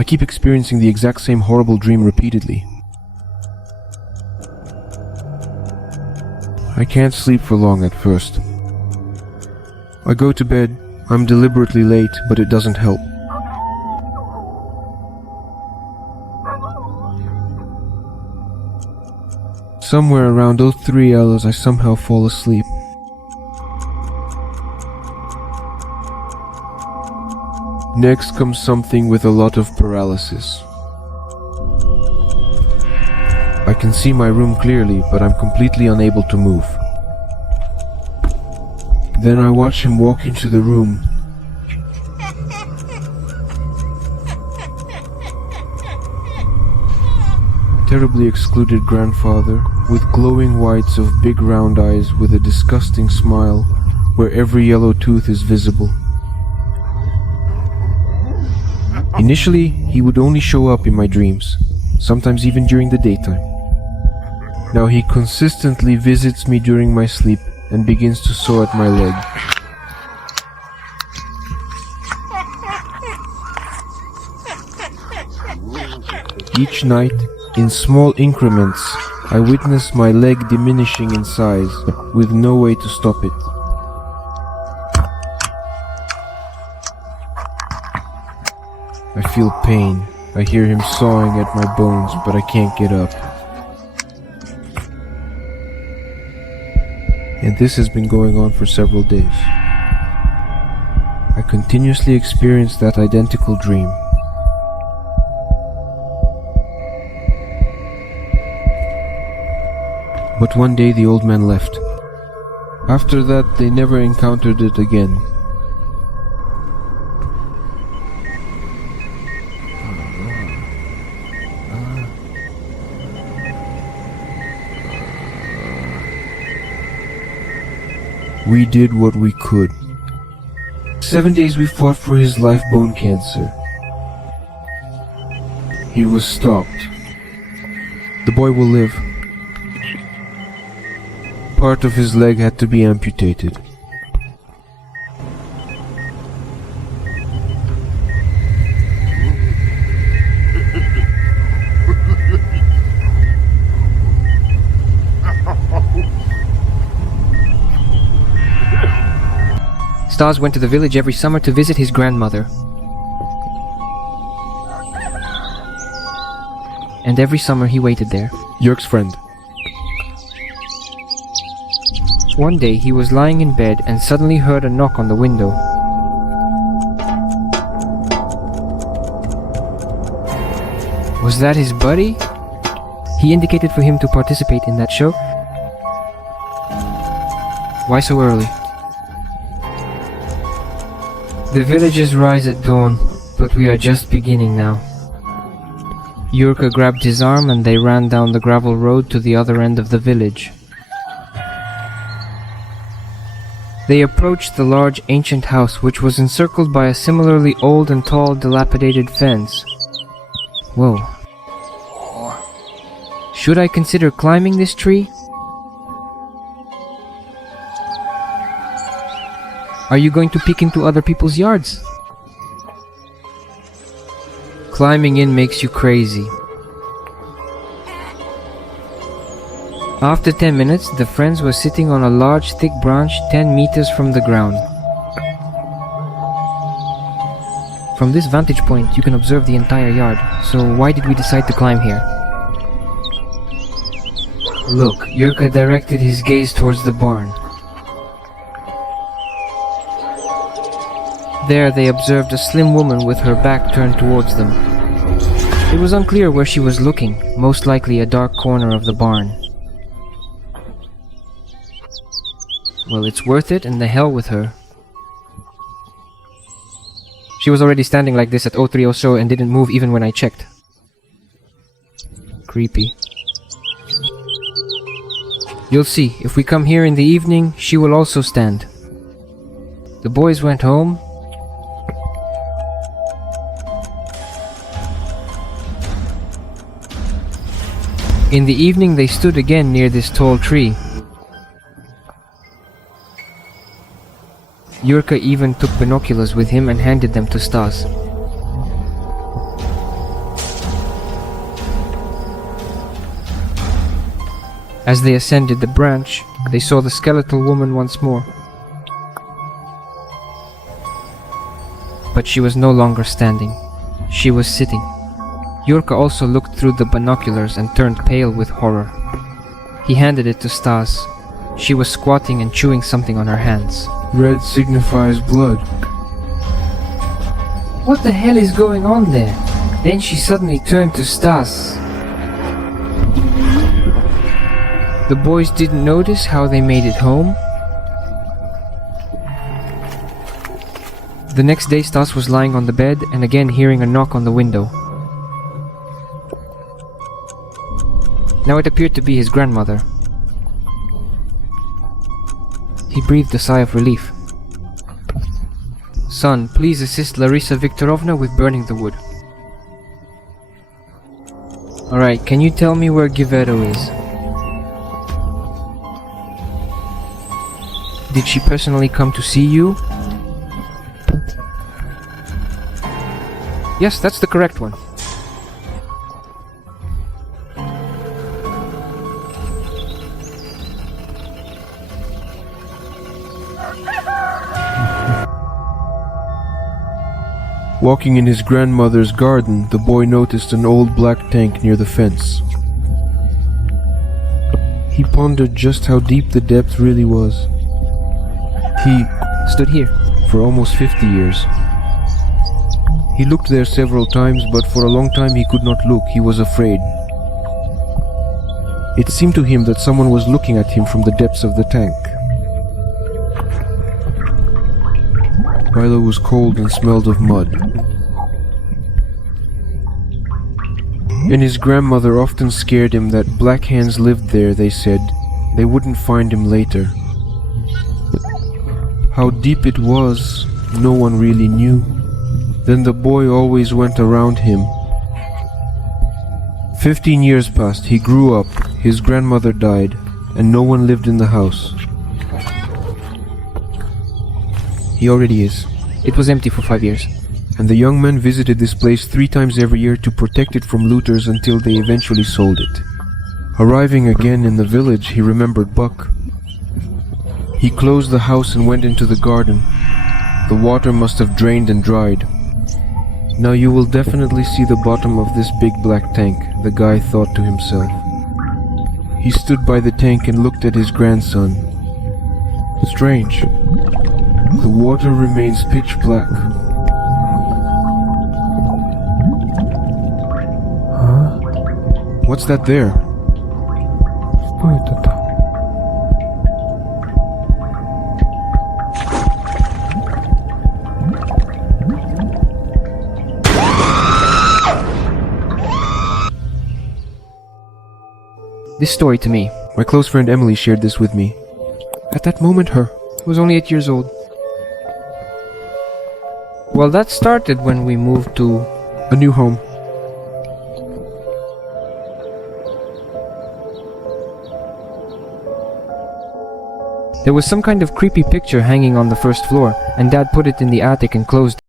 I keep experiencing the exact same horrible dream repeatedly. I can't sleep for long at first. I go to bed, I'm deliberately late, but it doesn't help. Somewhere around those 3 hours I somehow fall asleep. Next comes something with a lot of paralysis. I can see my room clearly, but I'm completely unable to move. Then I watch him walk into the room. Terribly excluded grandfather, with glowing whites of big round eyes with a disgusting smile, where every yellow tooth is visible. Initially, he would only show up in my dreams, sometimes even during the daytime. Now he consistently visits me during my sleep and begins to saw at my leg. Each night, in small increments, I witness my leg diminishing in size, with no way to stop it. I feel pain. I hear him sawing at my bones, but I can't get up. And this has been going on for several days. I continuously experience that identical dream. But one day the old man left. After that, they never encountered it again. We did what we could. 7 days we fought for his life bone cancer. He was stopped. The boy will live. Part of his leg had to be amputated. Stas went to the village every summer to visit his grandmother. And every summer he waited there. Jörg's friend. One day he was lying in bed and suddenly heard a knock on the window. Was that his buddy? He indicated for him to participate in that show. Why so early? The villagers rise at dawn, but we are just beginning now. Jurka grabbed his arm and they ran down the gravel road to the other end of the village. They approached the large ancient house, which was encircled by a similarly old and tall dilapidated fence. Whoa. Should I consider climbing this tree? Are you going to peek into other people's yards? Climbing in makes you crazy. After 10 minutes, the friends were sitting on a large thick branch 10 meters from the ground. From this vantage point, you can observe the entire yard, so why did we decide to climb here? Look, Jurka directed his gaze towards the barn. There they observed a slim woman with her back turned towards them. It was unclear where she was looking, most likely a dark corner of the barn. Well, it's worth it, and the hell with her. She was already standing like this at 03 or so and didn't move even when I checked. Creepy. You'll see, if we come here in the evening, she will also stand. The boys went home. In the evening they stood again near this tall tree. Jurka even took binoculars with him and handed them to Stas. As they ascended the branch, they saw the skeletal woman once more. But she was no longer standing. She was sitting. Yurka also looked through the binoculars and turned pale with horror. He handed it to Stas. She was squatting and chewing something on her hands. Red signifies blood. What the hell is going on there? Then she suddenly turned to Stas. The boys didn't notice how they made it home. The next day Stas was lying on the bed and again hearing a knock on the window. Now it appeared to be his grandmother. He breathed a sigh of relief. Son, please assist Larissa Viktorovna with burning the wood. Alright, can you tell me where Givero is? Did she personally come to see you? Yes, that's the correct one. Walking in his grandmother's garden, the boy noticed an old black tank near the fence. He pondered just how deep the depth really was. He Stood here. for almost 50 years. He looked there several times, but for a long time he could not look. He was afraid. It seemed to him that someone was looking at him from the depths of the tank. Milo was cold and smelled of mud. And his grandmother often scared him that black hands lived there, they said. They wouldn't find him later. How deep it was, no one really knew. Then the boy always went around him. 15 years passed, he grew up, his grandmother died, and no one lived in the house. He already is. It was empty for 5 years. And the young man visited this place 3 times every year to protect it from looters until they eventually sold it. Arriving again in the village, he remembered Buck. He closed the house and went into the garden. The water must have drained and dried. Now you will definitely see the bottom of this big black tank, the guy thought to himself. He stood by the tank and looked at his grandson. Strange. The water remains pitch black. What's that there? Что это там? This story to me. My close friend Emily shared this with me. At that moment, her Was only 8 years old. Well, that started when we moved to... a new home. There was some kind of creepy picture hanging on the first floor, and Dad put it in the attic and closed it.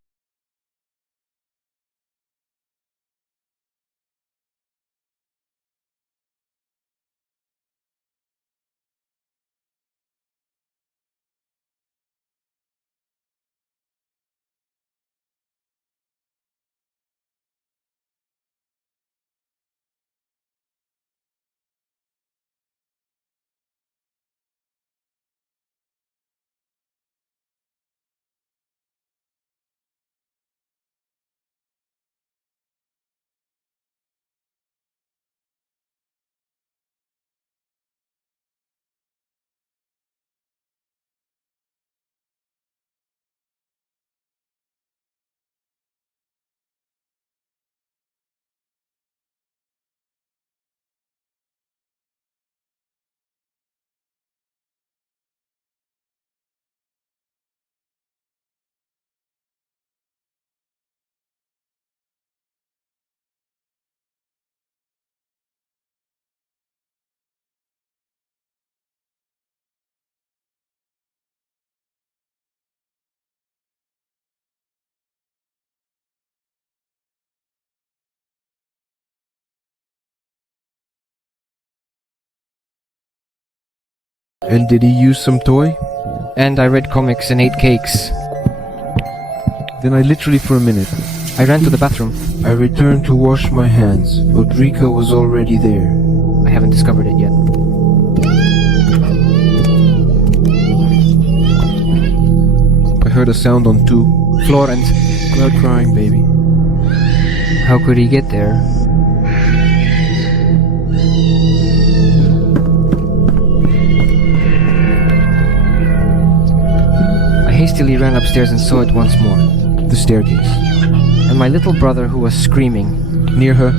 And did he use some toy? And I read comics and ate cakes. Then I literally for a minute. I ran to the bathroom. I returned to wash my hands, but Rika was already there. I haven't discovered it yet. I heard a sound on 2. Florence. Cloud crying, baby. How could he get there? I hastily ran upstairs and saw it once more. The staircase. And my little brother who was screaming. Near her,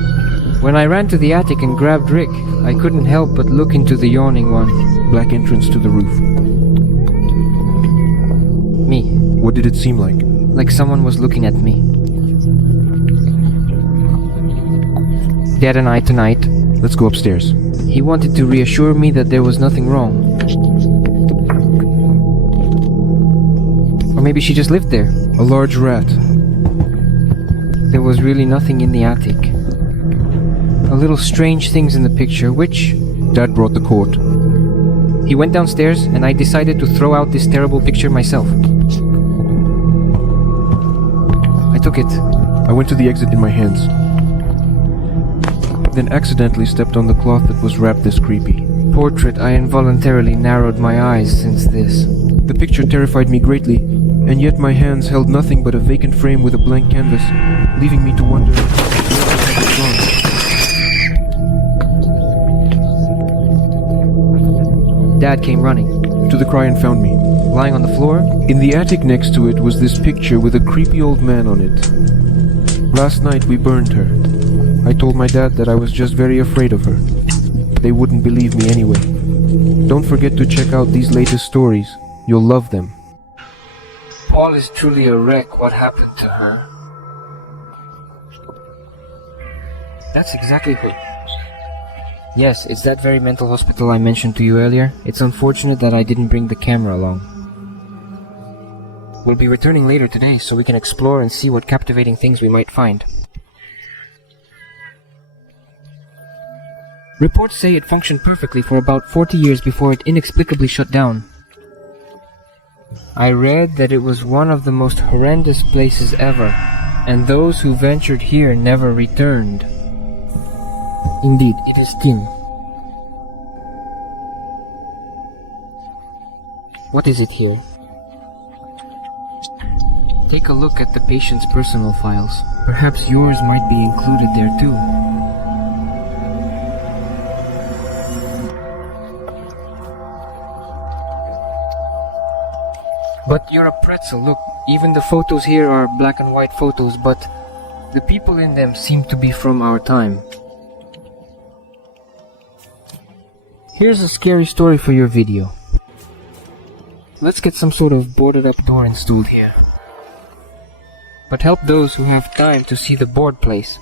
When I ran to the attic and grabbed Rick, I couldn't help but look into the yawning one. black entrance to the roof. Me. What did it seem like? Like someone was looking at me. Dad and I tonight. Let's go upstairs. He wanted to reassure me that there was nothing wrong. Or maybe she just lived there. A large rat. There was really nothing in the attic. A little strange things in the picture, which... Dad brought the coat. He went downstairs and I decided to throw out this terrible picture myself. I took it. I went to the exit in my hands. Then accidentally stepped on the cloth that was wrapped this creepy. Portrait, I involuntarily narrowed my eyes since this. The picture terrified me greatly, and yet my hands held nothing but a vacant frame with a blank canvas, leaving me to wonder where it had gone. Dad came running. To the cry and found me. Lying on the floor? In the attic next to it was this picture with a creepy old man on it. Last night we burned her. I told my dad that I was just very afraid of her. They wouldn't believe me anyway. Don't forget to check out these latest stories. You'll love them. Paul is truly a wreck. What happened to her? That's exactly who. Yes, it's that very mental hospital I mentioned to you earlier. It's unfortunate that I didn't bring the camera along. We'll be returning later today so we can explore and see what captivating things we might find. Reports say it functioned perfectly for about 40 years before it inexplicably shut down. I read that it was one of the most horrendous places ever, and those who ventured here never returned. Indeed, it is kin. What is it here? Take a look at the patient's personal files. Perhaps yours might be included there too. But you're a pretzel, look. Even the photos here are black and white photos, but the people in them seem to be from our time. Here's a scary story for your video. Let's get some sort of boarded up door installed here. But help those who have time to see the board place.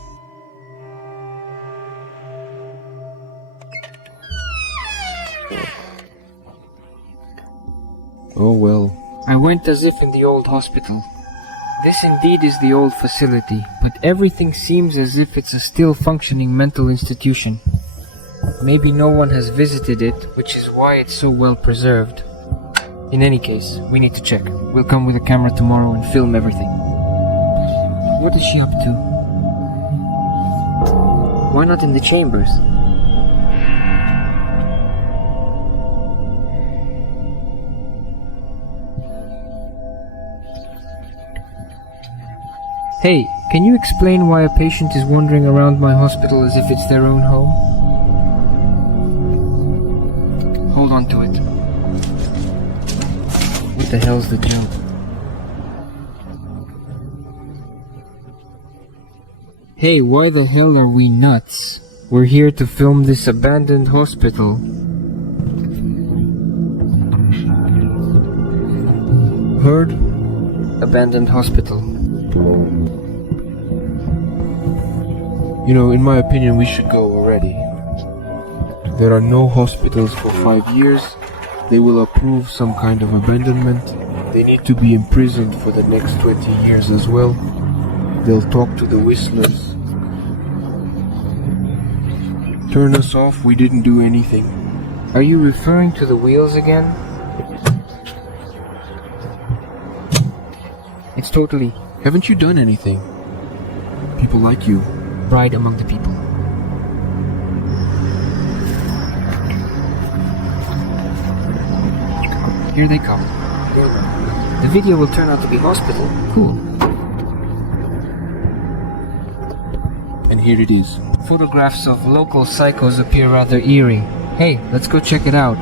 Oh well. I went as if in the old hospital. This indeed is the old facility, but everything seems as if it's a still functioning mental institution. Maybe no one has visited it, which is why it's so well preserved. In any case, we need to check. We'll come with a camera tomorrow and film everything. What is she up to? Why not in the chambers? Hey, can you explain why a patient is wandering around my hospital as if it's their own home? Hold on to it. What the hell's the joke? Hey, why the hell are we nuts? We're here to film this abandoned hospital. Heard? Abandoned hospital. You know, in my opinion, we should go already. There are no hospitals for 5 years. They will approve some kind of abandonment. They need to be imprisoned for the next 20 years as well. They'll talk to the whistlers. Turn us off, we didn't do anything. Are you referring to the wheels again? It's totally Haven't you done anything? People like you. pride among the people. Here they come. The video will turn out to be hospital. Cool. And here it is. Photographs of local psychos appear rather eerie. Hey, let's go check it out.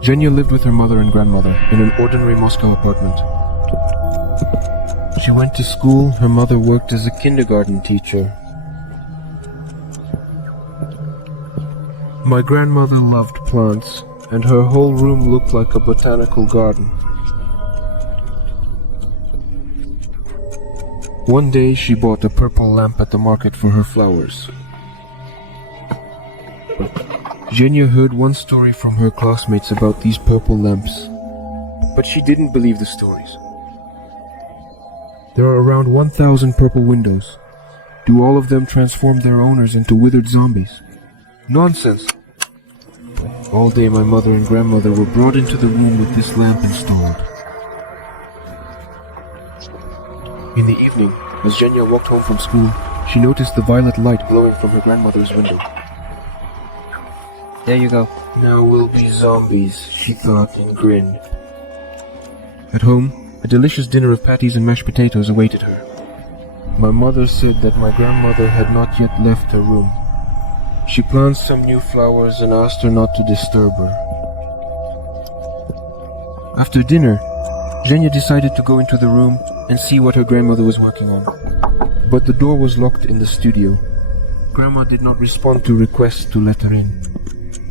Zhenya lived with her mother and grandmother in an ordinary Moscow apartment. She went to school. Her mother worked as a kindergarten teacher. My grandmother loved plants, and her whole room looked like a botanical garden. One day she bought a purple lamp at the market for her flowers. Zhenya heard one story from her classmates about these purple lamps, but she didn't believe the stories. There are around 1,000 purple windows. Do all of them transform their owners into withered zombies? Nonsense! All day my mother and grandmother were brought into the room with this lamp installed. In the evening, as Zhenya walked home from school, she noticed the violet light glowing from her grandmother's window. There you go. Now we'll be zombies, she thought and grinned. At home, a delicious dinner of patties and mashed potatoes awaited her. My mother said that my grandmother had not yet left her room. She planted some new flowers and asked her not to disturb her. After dinner, Zhenya decided to go into the room and see what her grandmother was working on. But the door was locked in the studio. Grandma did not respond to requests to let her in.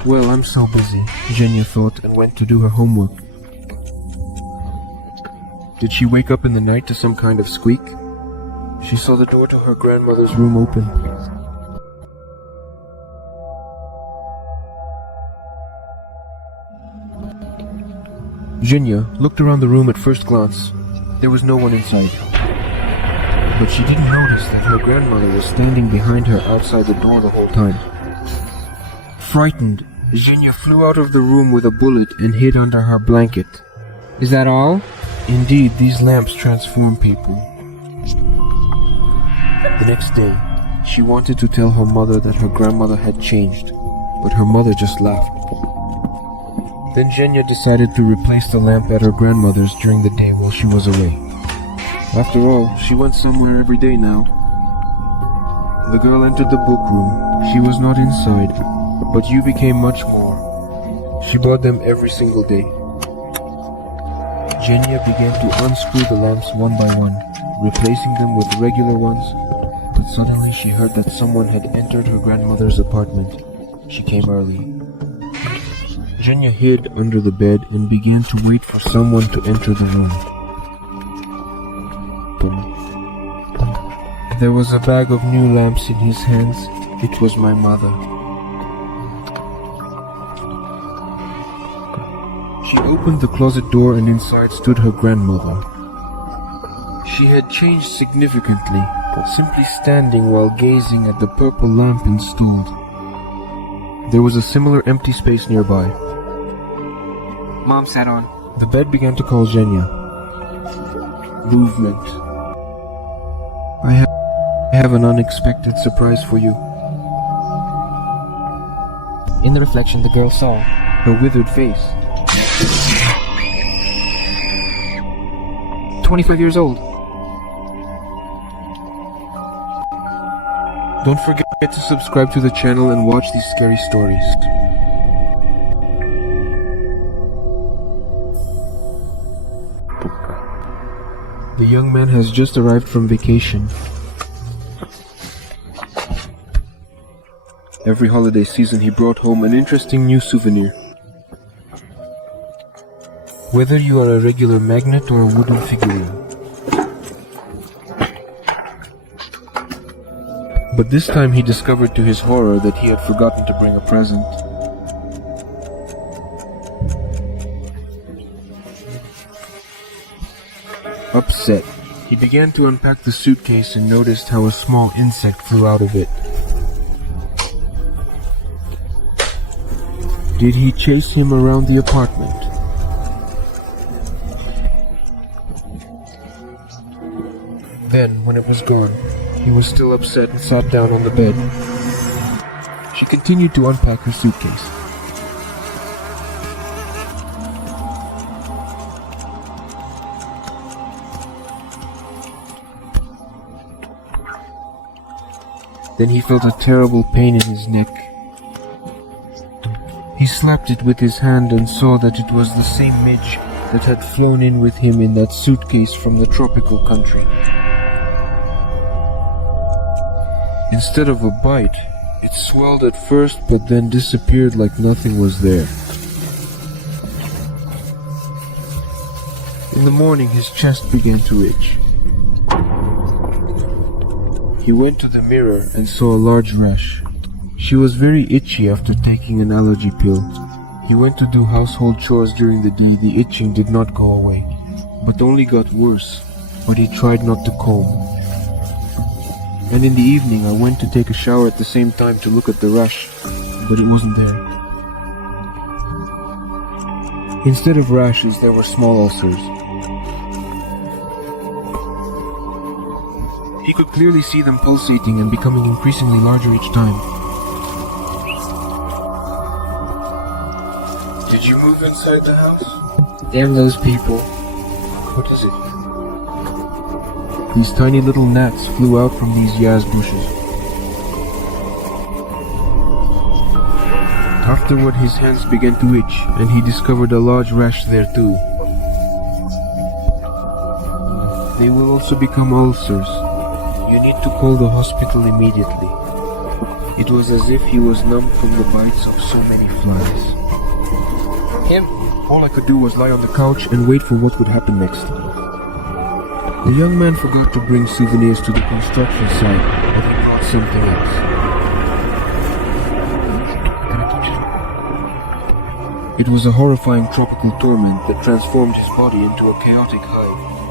Well, I'm so busy, Zhenya thought and went to do her homework. Did she wake up in the night to some kind of squeak? She saw the door to her grandmother's room open. Zhenya looked around the room at first glance. There was no one inside. But she didn't notice that her grandmother was standing behind her outside the door the whole time. Frightened, Zhenya flew out of the room with a bullet and hid under her blanket. Is that all? Indeed, these lamps transform people. The next day, she wanted to tell her mother that her grandmother had changed, but her mother just laughed. Then Zhenya decided to replace the lamp at her grandmother's during the day while she was away. After all, she went somewhere every day now. The girl entered the book room. She was not inside, but you became much more. She bought them every single day. Zhenya began to unscrew the lamps one by one, replacing them with regular ones, but suddenly she heard that someone had entered her grandmother's apartment. She came early. Zhenya hid under the bed and began to wait for someone to enter the room. There was a bag of new lamps in his hands. It was my mother. She opened the closet door and inside stood her grandmother. She had changed significantly, simply standing while gazing at the purple lamp installed. There was a similar empty space nearby. Mom sat on. The bed began to call Zhenya. Movement. I have an unexpected surprise for you. In the reflection, the girl saw Her withered face. 25 years old. Don't forget to subscribe to the channel and watch these scary stories. The young man has just arrived from vacation. Every holiday season he brought home an interesting new souvenir. Whether you are a regular magnet or a wooden figurine. But this time he discovered to his horror that he had forgotten to bring a present. Upset, he began to unpack the suitcase and noticed how a small insect flew out of it. Did he chase him around the apartment? Then, when it was gone, he was still upset and sat down on the bed. She continued to unpack her suitcase. Then he felt a terrible pain in his neck. He slapped it with his hand and saw that it was the same midge that had flown in with him in that suitcase from the tropical country. Instead of a bite, it swelled at first but then disappeared like nothing was there. In the morning his chest began to itch. He went to the mirror and saw a large rash. She was very itchy after taking an allergy pill. He went to do household chores during the day. The itching did not go away, but only got worse, but he tried not to comb. And in the evening I went to take a shower at the same time to look at the rash, but it wasn't there. Instead of rashes, there were small ulcers. He could clearly see them pulsating and becoming increasingly larger each time. Did you move inside the house? Damn those people. What is it? These tiny little gnats flew out from these yaz bushes. Afterward his hands began to itch, and he discovered a large rash there too. They will also become ulcers. You need to call the hospital immediately. It was as if he was numb from the bites of so many flies. Him? All I could do was lie on the couch and wait for what would happen next. The young man forgot to bring souvenirs to the construction site, but he brought something else. It was a horrifying tropical torment that transformed his body into a chaotic hive.